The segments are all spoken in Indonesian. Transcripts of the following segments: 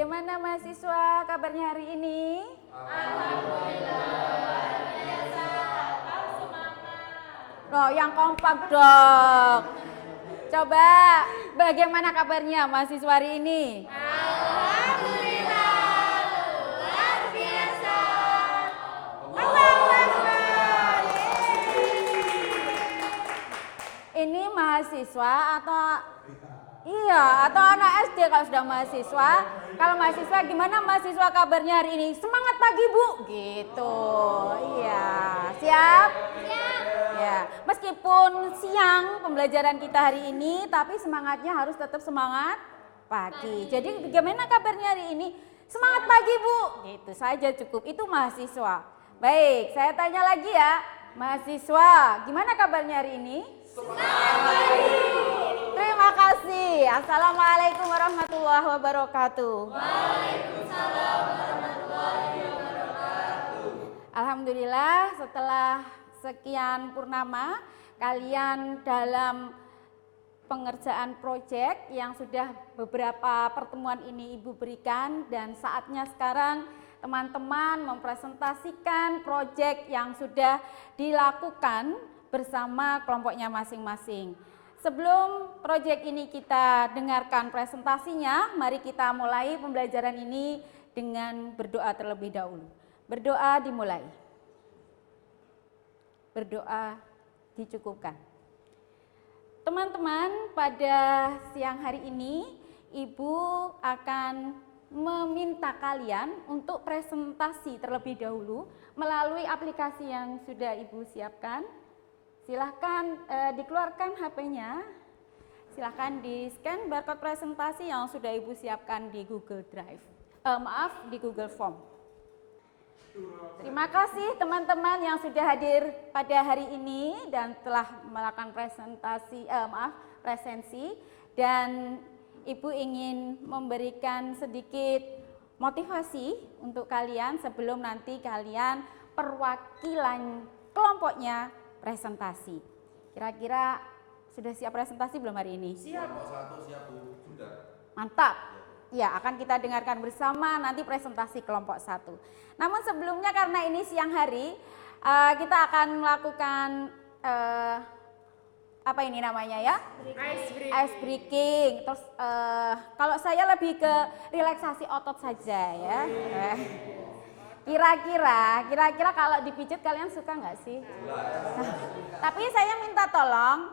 Bagaimana mahasiswa kabarnya hari ini? Alhamdulillah, luar biasa, tetap semangat. Loh, yang kompak dong. Coba, bagaimana kabarnya mahasiswa hari ini? Alhamdulillah, luar biasa. Allahu Akbar. Ini mahasiswa atau atau anak SD kalau sudah mahasiswa. Kalau mahasiswa gimana mahasiswa kabarnya hari ini? Semangat pagi Bu, gitu. Iya, siap? Siap. Ya, meskipun siang pembelajaran kita hari ini, tapi semangatnya harus tetap semangat pagi. Jadi bagaimana kabarnya hari ini? Semangat pagi Bu, gitu saja cukup. Itu mahasiswa. Baik, saya tanya lagi ya, mahasiswa, gimana kabarnya hari ini? Semangat pagi. Terima kasih. Assalamualaikum warahmatullahi wabarakatuh. Waalaikumsalam warahmatullahi wabarakatuh. Alhamdulillah setelah sekian purnama kalian dalam pengerjaan proyek yang sudah beberapa pertemuan ini Ibu berikan, dan saatnya sekarang teman-teman mempresentasikan proyek yang sudah dilakukan bersama kelompoknya masing-masing. Sebelum proyek ini kita dengarkan presentasinya, mari kita mulai pembelajaran ini dengan berdoa terlebih dahulu. Berdoa dimulai. Berdoa dicukupkan. Teman-teman, pada siang hari ini Ibu akan meminta kalian untuk presentasi terlebih dahulu melalui aplikasi yang sudah Ibu siapkan. Silahkan dikeluarkan HP-nya, silahkan di-scan barcode presentasi yang sudah Ibu siapkan di Google Drive, di Google Form. Terima kasih teman-teman yang sudah hadir pada hari ini dan telah melakukan presensi, dan Ibu ingin memberikan sedikit motivasi untuk kalian sebelum nanti kalian perwakilan kelompoknya presentasi. Kira-kira sudah siap presentasi belum hari ini? Siap. Kelompok 1 siap Bu, sudah. Mantap. Ya, akan kita dengarkan bersama nanti presentasi kelompok 1. Namun sebelumnya karena ini siang hari, kita akan melakukan apa ini namanya ya? Ice breaking. Terus kalau saya lebih ke relaksasi otot saja ya. Kira-kira kalau dipijit kalian suka nggak sih? Tapi saya minta tolong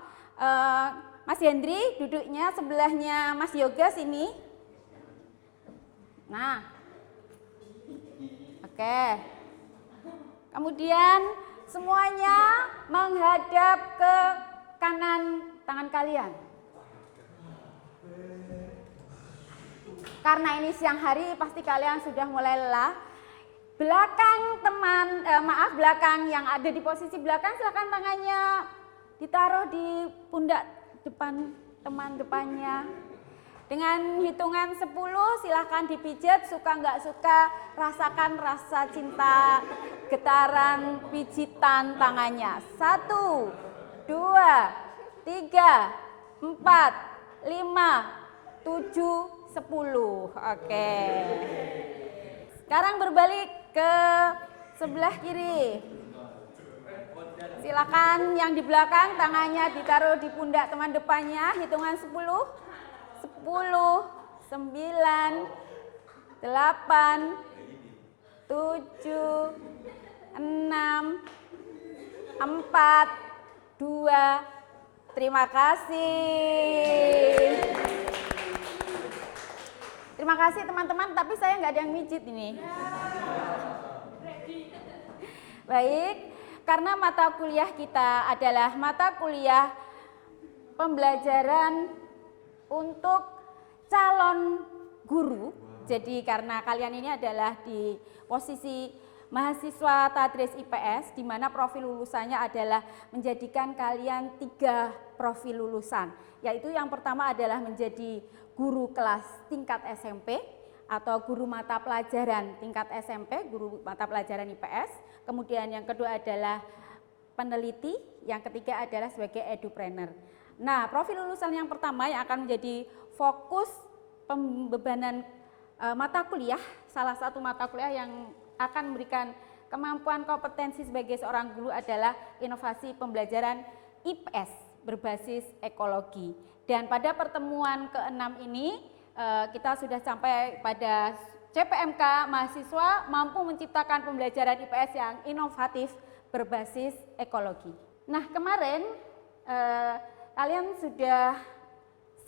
Mas Hendri duduknya sebelahnya Mas Yoga sini. Nah, oke. Kemudian semuanya menghadap ke kanan tangan kalian. Karena ini siang hari pasti kalian sudah mulai lelah. Belakang yang ada di posisi belakang, silakan tangannya ditaruh di pundak depan teman depannya. Dengan hitungan 10 silakan dipijat, suka nggak suka, rasakan rasa cinta getaran pijitan tangannya. 1, 2, 3, 4, 5, 7, 10. Oke. Sekarang berbalik ke sebelah kiri. Silakan yang di belakang tangannya ditaruh di pundak teman depannya. Hitungan 10, 9, 8, 7, 6, 4, 2. Terima kasih. Terima kasih teman-teman, tapi saya nggak ada yang mijit ini. Baik, karena mata kuliah kita adalah mata kuliah pembelajaran untuk calon guru. Jadi karena kalian ini adalah di posisi mahasiswa Tadris IPS, di mana profil lulusannya adalah menjadikan kalian 3 profil lulusan. Yaitu yang pertama adalah menjadi guru kelas tingkat SMP atau guru mata pelajaran tingkat SMP, guru mata pelajaran IPS. Kemudian yang kedua adalah peneliti, yang ketiga adalah sebagai edupreneur. Nah, profil lulusan yang pertama yang akan menjadi fokus pembebanan mata kuliah, salah satu mata kuliah yang akan memberikan kemampuan kompetensi sebagai seorang guru adalah inovasi pembelajaran IPS berbasis ekologi. Dan pada pertemuan ke-6 ini kita sudah sampai pada CPMK mahasiswa mampu menciptakan pembelajaran IPS yang inovatif berbasis ekologi. Nah, kemarin kalian sudah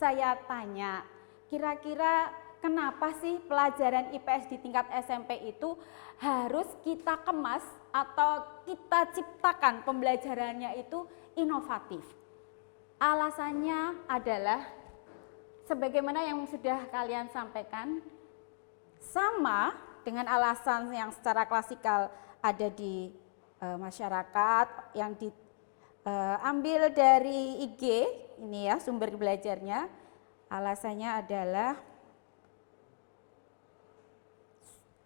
saya tanya, kira-kira kenapa sih pelajaran IPS di tingkat SMP itu harus kita kemas atau kita ciptakan pembelajarannya itu inovatif? Alasannya adalah sebagaimana yang sudah kalian sampaikan, sama dengan alasan yang secara klasikal ada di masyarakat yang diambil dari IG, ini ya sumber belajarnya. Alasannya adalah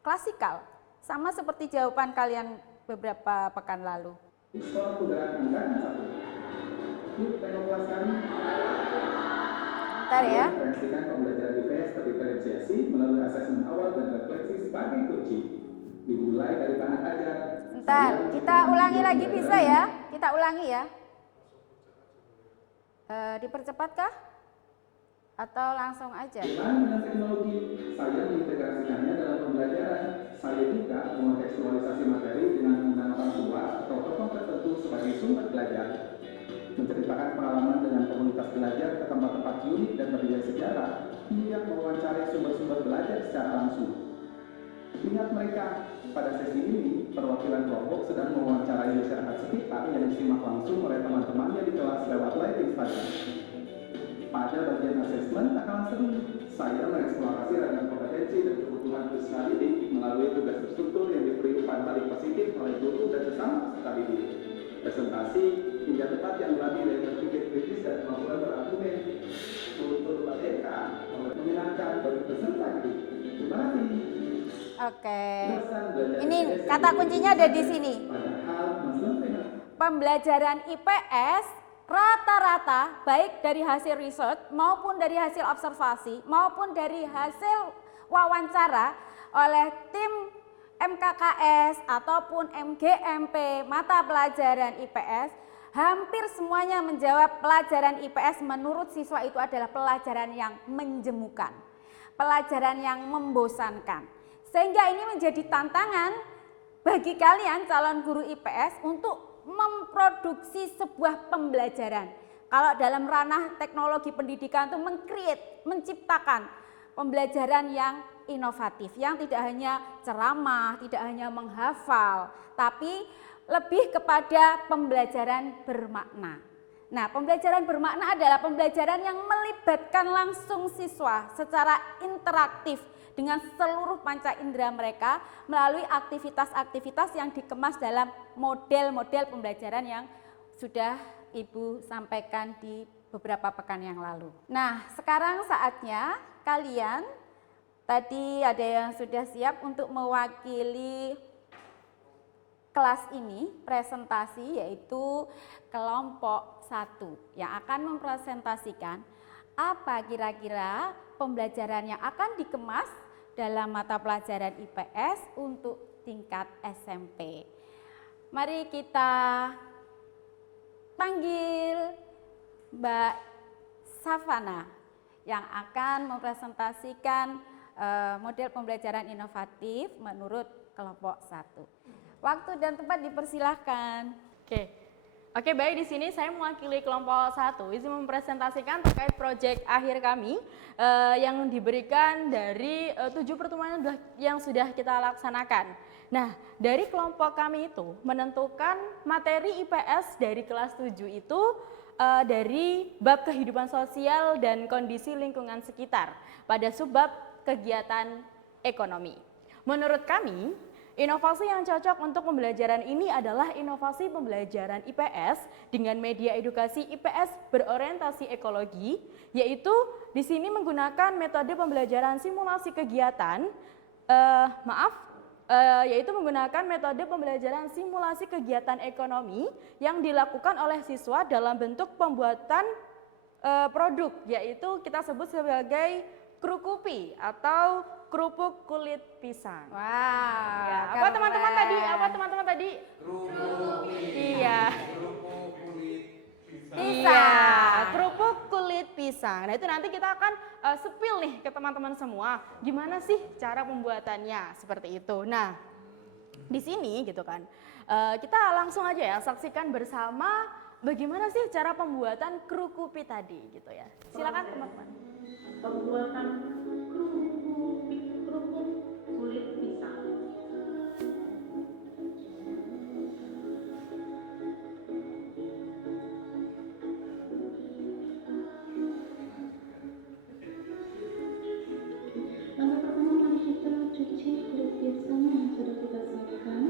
klasikal, sama seperti jawaban kalian beberapa pekan lalu. Skor Kudarat Angka 1. Yuk teknoklaskan. Bentar ya. Referensikan pembelajaran IPS terdiferensiasi melalui asesmen awal dan refleksi sebagai kunci. Dimulai dari bahan ajar. Bentar, kita ulangi lagi bisa ya? Kita ulangi ya. Dipercepatkah? Atau langsung aja? Dengan teknologi, saya mengintegrasikannya dalam pembelajaran. Saya juga mengontekstualisasi materi dengan menggunakan suara atau tokoh tertentu sebagai sumber belajar. Menceritakan pengalaman dengan komunitas belajar ke tempat-tempat unik dan berbeda sejarah, hingga mewawancari sumber-sumber belajar secara langsung. Ingat mereka, pada sesi ini, perwakilan kelompok sedang mewawancarai masyarakat sekitar yang disimak langsung oleh teman-temannya di kelas lewat live Instagram. Pada bagian asesmen tak kalah seru, saya mengeksplorasi ragam kompetensi dan kebutuhan peserta didik melalui tugas terstruktur yang diberi umpan balik positif oleh guru dan sesama peserta didik. Presentasi hingga debat yang melalui dari berpikir kritis dan kemampuan berargumen. Kultur merdeka menyenangkan bagi peserta didik. Terima kasih. Oke. Ini kata kuncinya ada di sini. Pembelajaran IPS rata-rata baik dari hasil riset maupun dari hasil observasi maupun dari hasil wawancara oleh tim MKKS ataupun MGMP mata pelajaran IPS, hampir semuanya menjawab pelajaran IPS menurut siswa itu adalah pelajaran yang menjemukan, pelajaran yang membosankan. Sehingga ini menjadi tantangan bagi kalian calon guru IPS untuk memproduksi sebuah pembelajaran. Kalau dalam ranah teknologi pendidikan itu menciptakan pembelajaran yang inovatif, yang tidak hanya ceramah, tidak hanya menghafal, tapi lebih kepada pembelajaran bermakna. Nah, pembelajaran bermakna adalah pembelajaran yang melibatkan langsung siswa secara interaktif dengan seluruh panca indera mereka melalui aktivitas-aktivitas yang dikemas dalam model-model pembelajaran yang sudah Ibu sampaikan di beberapa pekan yang lalu. Nah, sekarang saatnya kalian, tadi ada yang sudah siap untuk mewakili kelas ini, presentasi, yaitu kelompok 1 yang akan mempresentasikan apa kira-kira pembelajaran yang akan dikemas dalam mata pelajaran IPS untuk tingkat SMP. Mari kita panggil Mbak Savana yang akan mempresentasikan model pembelajaran inovatif menurut kelompok 1. Waktu dan tempat dipersilahkan. Oke, baik, di sini saya mewakili kelompok 1 izin mempresentasikan terkait proyek akhir kami yang diberikan dari 7 pertemuan yang sudah kita laksanakan. Nah, dari kelompok kami itu menentukan materi IPS dari kelas 7 itu dari bab kehidupan sosial dan kondisi lingkungan sekitar pada subbab kegiatan ekonomi. Menurut kami, inovasi yang cocok untuk pembelajaran ini adalah inovasi pembelajaran IPS dengan media edukasi IPS berorientasi ekologi, yaitu di sini menggunakan metode pembelajaran simulasi kegiatan, yaitu menggunakan metode pembelajaran simulasi kegiatan ekonomi yang dilakukan oleh siswa dalam bentuk pembuatan produk, yaitu kita sebut sebagai Krukupi atau kerupuk kulit pisang. Wah, Ya, apa teman-teman keren. tadi? Apa teman-teman tadi? Kerupuk Iya. kerupuk kulit pisang. Iya, kerupuk kulit pisang. Nah itu nanti kita akan spill nih ke teman-teman semua. Gimana sih cara pembuatannya seperti itu. Nah di sini gitu kan, kita langsung aja ya saksikan bersama bagaimana sih cara pembuatan krukupi tadi gitu ya. Silakan teman-teman. Pembuatan kerupuk kulit pisang. Langkah pertama, mari kita cuci kulit pisang yang sudah kita siapkan,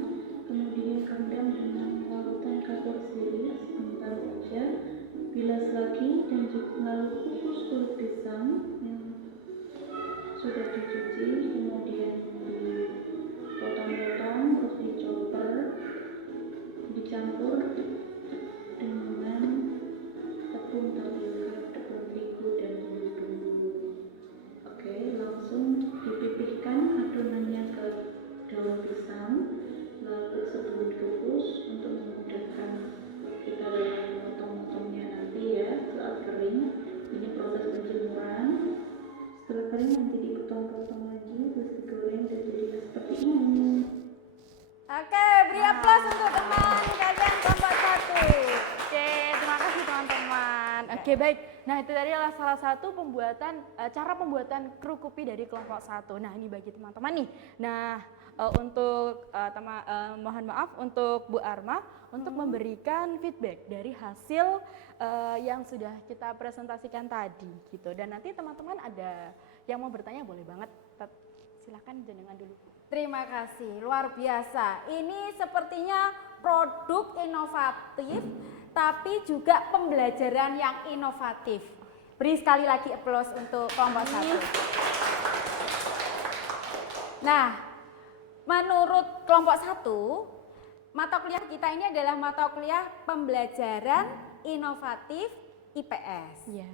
kemudian rendam dengan larutan kapur siri sebentar saja, bilas lagi dan juga lalu kukus kulit pisang yang sudah dicuci, kemudian dipotong-potong terus dicoper, dicampur dengan tepung tapioka, tepung terigu dan bumbu. Oke, langsung dipipihkan adonannya ke daun pisang, lalu sebelum dikukus untuk memudahkan kita dalam memotong-motongnya nanti ya saat kering. Ini proses penjemuran. Setelah kering nanti dipotong-potong lagi, terus digoreng dan jadi seperti ini. Oke, beri aplaus untuk teman kalian kelompok 1. Oke, terima kasih teman-teman. Oke, baik. Nah, itu tadi adalah salah satu cara pembuatan krukupi dari kelompok 1. Nah, ini bagi teman-teman nih. Nah, untuk mohon maaf untuk Bu Arma untuk memberikan feedback dari hasil yang sudah kita presentasikan tadi gitu. Dan nanti teman-teman ada yang mau bertanya boleh banget. Silakan jenengan dulu. Terima kasih, luar biasa. Ini sepertinya produk inovatif, tapi juga pembelajaran yang inovatif. Beri sekali lagi aplaus untuk kelompok 1. Nah, menurut kelompok 1, mata kuliah kita ini adalah mata kuliah pembelajaran inovatif IPS. Iya.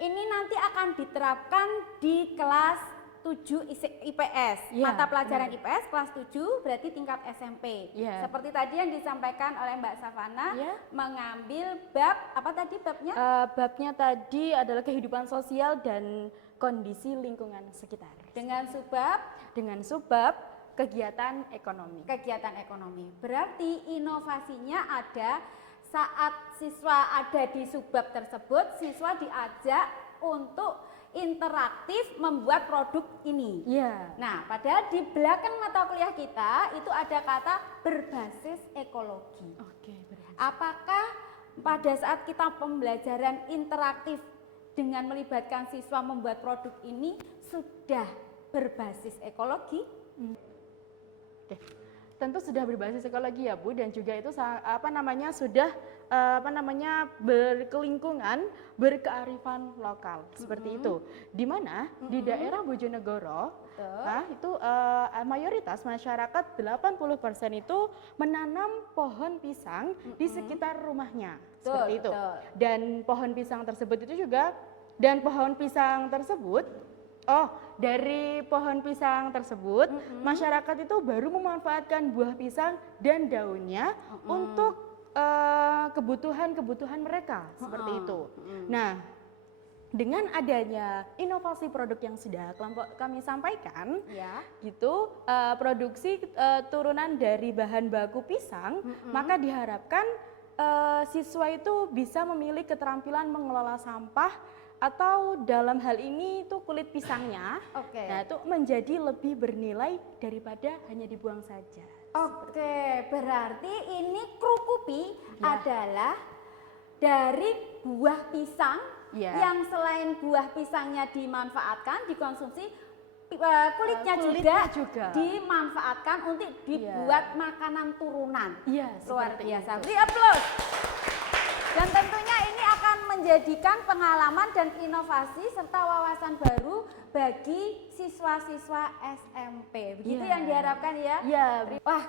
Ini nanti akan diterapkan di kelas 7 IPS, Ya, mata pelajaran IPS kelas 7 berarti tingkat SMP. Ya. Seperti tadi yang disampaikan oleh Mbak Savana, Ya. mengambil bab, apa tadi babnya? Babnya tadi adalah kehidupan sosial dan kondisi lingkungan sekitar. Dengan subbab kegiatan ekonomi. kegiatan ekonomi. Berarti inovasinya ada saat siswa ada di subbab tersebut, siswa diajak untuk interaktif membuat produk ini. Iya. Nah, padahal di belakang mata kuliah kita itu ada kata berbasis ekologi. Oke, Apakah pada saat kita pembelajaran interaktif dengan melibatkan siswa membuat produk ini sudah berbasis ekologi? Oke. Tentu sudah berbasis ekologi ya Bu, dan juga itu sudah berkelingkungan, berkearifan lokal seperti itu. Di mana di daerah Bojonegoro, nah itu mayoritas masyarakat 80% itu menanam pohon pisang di sekitar rumahnya seperti itu. Betul. Dan pohon pisang tersebut dari pohon pisang tersebut, masyarakat itu baru memanfaatkan buah pisang dan daunnya untuk kebutuhan mereka seperti itu. Nah, dengan adanya inovasi produk yang sudah kami sampaikan, Ya. gitu, produksi turunan dari bahan baku pisang, maka diharapkan siswa itu bisa memiliki keterampilan mengelola sampah atau dalam hal ini itu kulit pisangnya. Oke. Nah, itu menjadi lebih bernilai daripada hanya dibuang saja. Oke, berarti ini krukupi Ya. adalah dari buah pisang Ya. yang selain buah pisangnya dimanfaatkan, dikonsumsi, kulitnya juga dimanfaatkan untuk dibuat makanan turunan. Iya, Luar seperti biasa. itu. Beri aplaus. Dan tentunya ini akan menjadikan pengalaman dan inovasi serta wawasan baru bagi siswa-siswa SMP. Begitu Iya. yang diharapkan ya? Iya. Wah,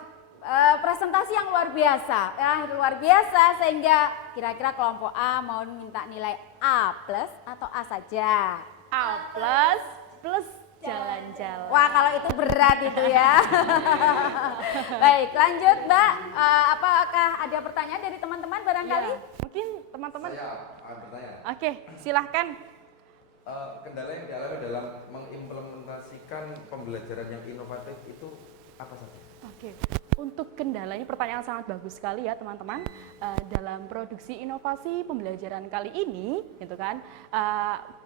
presentasi yang luar biasa. Luar biasa sehingga kira-kira kelompok A mau minta nilai A+ atau A saja? A plus. plus jalan-jalan. Wah, kalau itu berat itu ya. Baik, lanjut Mbak. Apakah ada pertanyaan dari teman-teman barangkali? Ya, mungkin teman-teman. Saya bertanya. Oke, silahkan. Kendala yang dialami dalam mengimplementasikan pembelajaran yang inovatif itu apa saja? Oke, untuk kendalanya pertanyaan sangat bagus sekali ya teman-teman. Dalam produksi inovasi pembelajaran kali ini, gitu kan,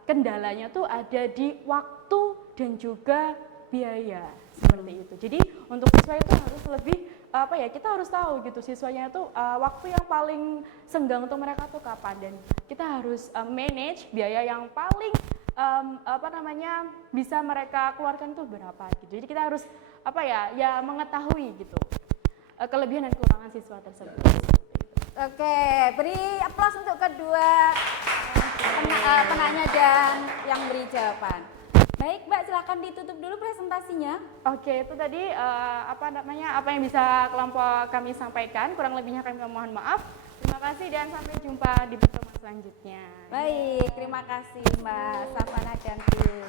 kendalanya tuh ada di waktu dan juga biaya seperti itu. Jadi untuk siswa itu harus lebih kita harus tahu gitu siswanya itu waktu yang paling senggang untuk mereka tuh kapan, dan kita harus manage biaya yang paling bisa mereka keluarkan tuh berapa gitu. Jadi kita harus mengetahui gitu kelebihan dan kekurangan siswa tersebut. Oke, beri aplaus untuk kedua penanya dan yang beri jawaban. Baik Mbak, silakan ditutup dulu presentasinya. Oke, itu tadi apa yang bisa kelompok kami sampaikan. Kurang lebihnya kami mohon maaf. Terima kasih dan sampai jumpa di pertemuan selanjutnya. Baik, terima kasih Mbak Safana dan tim.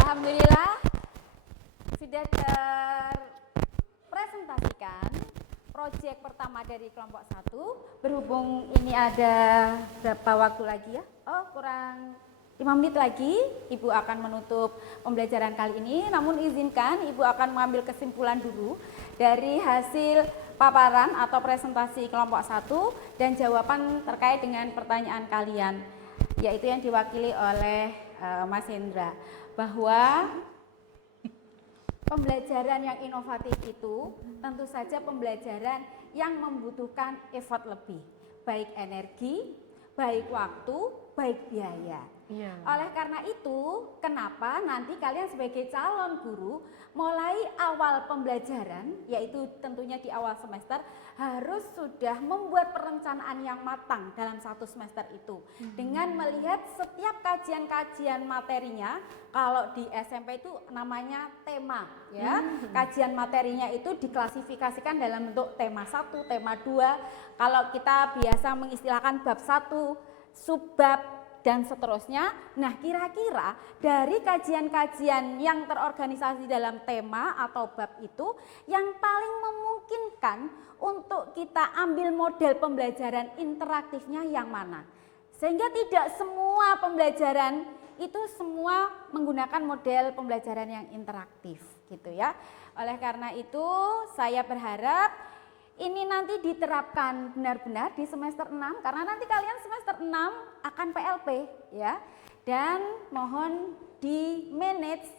Alhamdulillah sudah terpresentasikan proyek pertama dari kelompok 1. Berhubung ini ada berapa waktu lagi ya? Oh, kurang 5 menit lagi Ibu akan menutup pembelajaran kali ini. Namun izinkan Ibu akan mengambil kesimpulan dulu dari hasil paparan atau presentasi kelompok 1 dan jawaban terkait dengan pertanyaan kalian, yaitu yang diwakili oleh Mas Hendra, bahwa pembelajaran yang inovatif itu tentu saja pembelajaran yang membutuhkan effort lebih, baik energi, baik waktu, baik biaya. Iya. Oleh karena itu, kenapa nanti kalian sebagai calon guru mulai awal pembelajaran, yaitu tentunya di awal semester, harus sudah membuat perencanaan yang matang dalam satu semester itu. Dengan melihat setiap kajian-kajian materinya, kalau di SMP itu namanya tema, ya. Kajian materinya itu diklasifikasikan dalam bentuk tema 1, tema 2. Kalau kita biasa mengistilahkan bab 1, subbab, dan seterusnya. Nah, kira-kira dari kajian-kajian yang terorganisasi dalam tema atau bab itu yang paling memungkinkan untuk kita ambil model pembelajaran interaktifnya yang mana? Sehingga tidak semua pembelajaran itu semua menggunakan model pembelajaran yang interaktif gitu ya. Oleh karena itu saya berharap ini nanti diterapkan benar-benar di semester 6, karena nanti kalian semester 6 akan PLP ya. Dan mohon di manage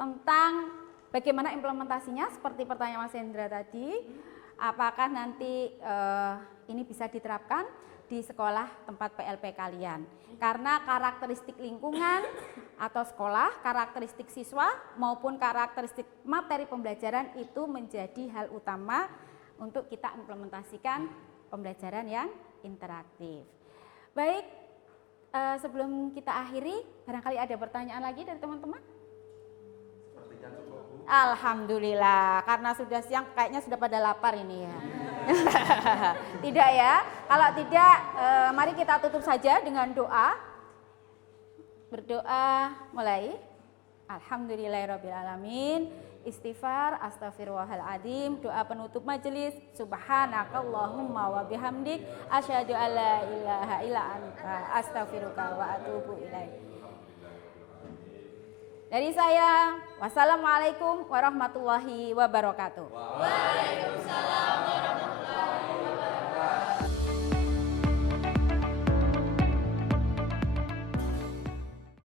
tentang bagaimana implementasinya seperti pertanyaan Mas Hendra tadi. Apakah nanti ini bisa diterapkan di sekolah tempat PLP kalian? Karena karakteristik lingkungan atau sekolah, karakteristik siswa maupun karakteristik materi pembelajaran itu menjadi hal utama untuk kita implementasikan pembelajaran yang interaktif. Baik, sebelum kita akhiri, barangkali ada pertanyaan lagi dari teman-teman? Sepertinya cukup, Bu. Alhamdulillah, karena sudah siang kayaknya sudah pada lapar ini ya. Tidak ya? Kalau tidak, mari kita tutup saja dengan doa. Berdoa mulai. Alhamdulillahirrabbilalamin. Istighfar, astaghfirullahaladzim, doa penutup majelis, subhanakallahumma wa bihamdik, asyhadu alla ilaha illa anta, astaghfiruka wa atubu ilaik. Dari saya, wassalamualaikum warahmatullahi wabarakatuh.